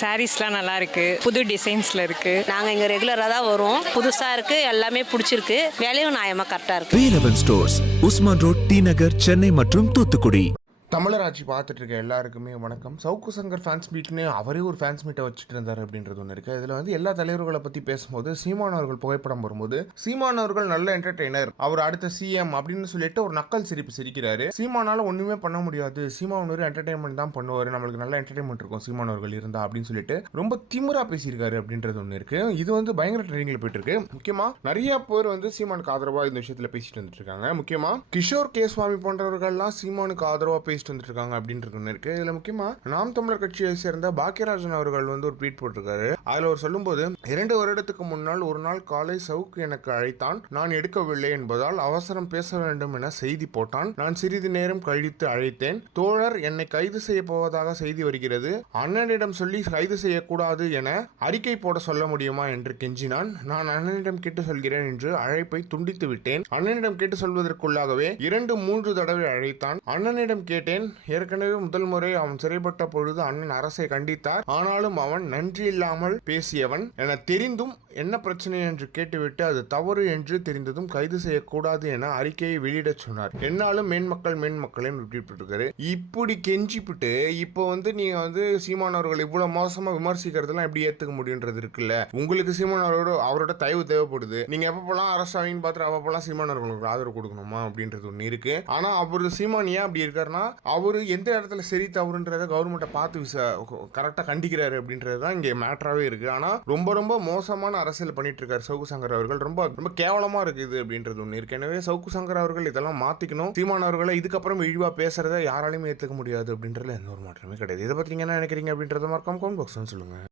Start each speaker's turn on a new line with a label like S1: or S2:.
S1: சாரீஸ்லாம் நல்லா இருக்கு புது டிசைன்ஸ்ல இருக்கு.
S2: நாங்கள் இங்கே ரெகுலராக தான் வருவோம் புதுசாக இருக்குது எல்லாமே பிடிச்சிருக்கு. விலையும் நியாயமாக கரெக்டாக இருக்குது
S3: Velavan stores Usman road T Nagar Chennai மற்றும் தூத்துக்குடி.
S4: தமிழராட்சி பார்த்துட்டு இருக்க எல்லாருக்குமே வணக்கம். சவுக்கு சங்கர் ஃபேன்ஸ் மீட்னு அவரே ஒரு ஃபேன்ஸ் மீட்டை வச்சுட்டு இருந்தார் அப்படின்றது ஒன்று இருக்குது இதில் வந்து எல்லா தலைவர்களை பற்றி பேசும்போது சீமான் அவர்கள் புகைப்படம் வரும்போது சீமான் அவர்கள் நல்ல என்டர்டெய்னர் அவர் அடுத்த சிஎம் அப்படின்னு சொல்லிட்டு ஒரு நக்கல் சிரிப்பு சிரிக்கிறாரு. சீமானால் ஒன்றுமே பண்ண முடியாது. சீமான் ஒரு என்டர்டைன்மெண்ட் தான் பண்ணுவார். நம்மளுக்கு நல்ல என்டர்டைன்மெண்ட் இருக்கும். சீமான் அவர்கள் இருந்தா அப்படின்னு சொல்லிட்டு ரொம்ப திமுறா பேசியிருக்காரு அப்படின்றது ஒன்று இருக்குது இது வந்து பயங்கர ட்ரெண்டிங்கில் போயிட்டு இருக்கு முக்கியமாக நிறைய பேர் வந்து சீமானுக்கு ஆதரவாக இந்த விஷயத்தில் பேசிட்டு வந்துட்டு இருக்காங்க முக்கியமாக கிஷோர் கே சுவாமி போன்றவர்கள்லாம் சீமானுக்கு ஆதரவாக பேசி பேசிட்டு வந்துட்டு இருக்காங்க அப்படின்றது ஒன்று இருக்கு இதில் முக்கியமா நாம் தமிழர் கட்சியை சேர்ந்த பாக்கியராஜன் அவர்கள் வந்து ஒரு ட்வீட் போட்டிருக்காரு. அதில் அவர் சொல்லும்போது இரண்டு வருடத்துக்கு முன்னால் ஒரு நாள் காலை சவுக்கு எனக்கு அழைத்தான். நான் எடுக்கவில்லை என்பதால் அவசரம் பேச வேண்டும் என செய்தி போட்டான். நான் சிறிது நேரம் கழித்து அழைத்தேன். தோழர் என்னை கைது செய்ய போவதாக செய்தி வருகிறது. அண்ணனிடம் சொல்லி கைது செய்யக்கூடாது என அறிக்கை போட சொல்ல முடியுமா? என்று கெஞ்சினான். நான் அண்ணனிடம் கேட்டு சொல்கிறேன் என்று அழைப்பை துண்டித்து விட்டேன். அண்ணனிடம் கேட்டு சொல்வதற்குள்ளாகவே இரண்டு மூன்று தடவை அழைத்தான். அண்ணனிடம் கேட்டேன். ஏற்கனவே முதல் முறை அவன் சிறைப்பட்ட பொழுது அண்ணன் அரசை கண்டித்தார். ஆனாலும் அவன் நன்றி இல்லாமல் பேசியவன். என தெரிந்தும் என்ன பிரச்சனை என்று கேட்டுவிட்டு அது தவறு என்று தெரிந்ததும் கைது செய்யக்கூடாது என அறிக்கையை வெளியிடச் சொன்னார். என்னாலும் மேன்மக்கள் மேன்மக்களே விட்டுருக்காரு இப்படி கெஞ்சிப்பிட்டு இப்போ வந்து நீங்க வந்து சீமான் அவர்கள் இவ்வளவு மோசமா விமர்சிக்கிறதெல்லாம் எப்படி ஏத்துக்க முடியுன்றது இருக்குல்ல? உங்களுக்கு சீமான் அவரோட அவரோட தயவு தேவைப்படுது. நீங்க எப்பப்பெல்லாம் அரசு ஆவின்னு பார்த்துட்டு அப்பப்பெல்லாம் சீமான் அவர்களுக்கு ஆதரவு கொடுக்கணுமா அப்படின்றது ஒன்று இருக்கு. ஆனா அவர் சீமான் ஏன் அப்படி இருக்காருன்னா அவர் எந்த இடத்துல சரி தவறுன்றத கவர்மெண்ட்டை பார்த்து விச கரெக்டாக கண்டிக்கிறாரு அப்படின்றது தான் இங்கே மேட்டராகவே இருக்குது ஆனால் ரொம்ப ரொம்ப மோசமான அரசியல் பண்ணிட்டு இருக்காரு சவுக்கு சங்கர் அவர்கள். ரொம்ப ரொம்ப கேவலமாக இருக்குது அப்படின்றது ஒன்று இருக்கு. எனவே சவுக்கு சங்கர் அவர்கள் இதெல்லாம் மாற்றிக்கணும் சீமான் அவர்களை இதுக்கப்புறம் இழிவாக பேசுறத யாராலையுமே ஏற்றுக்க முடியாது அப்படின்றதுல எந்த ஒரு மாற்றமே கிடையாது. இதை பற்றி என்ன நினைக்கிறீங்க அப்படின்றத மறக்காம கவுண்ட் பாக்ஸ் சொல்லுங்கள்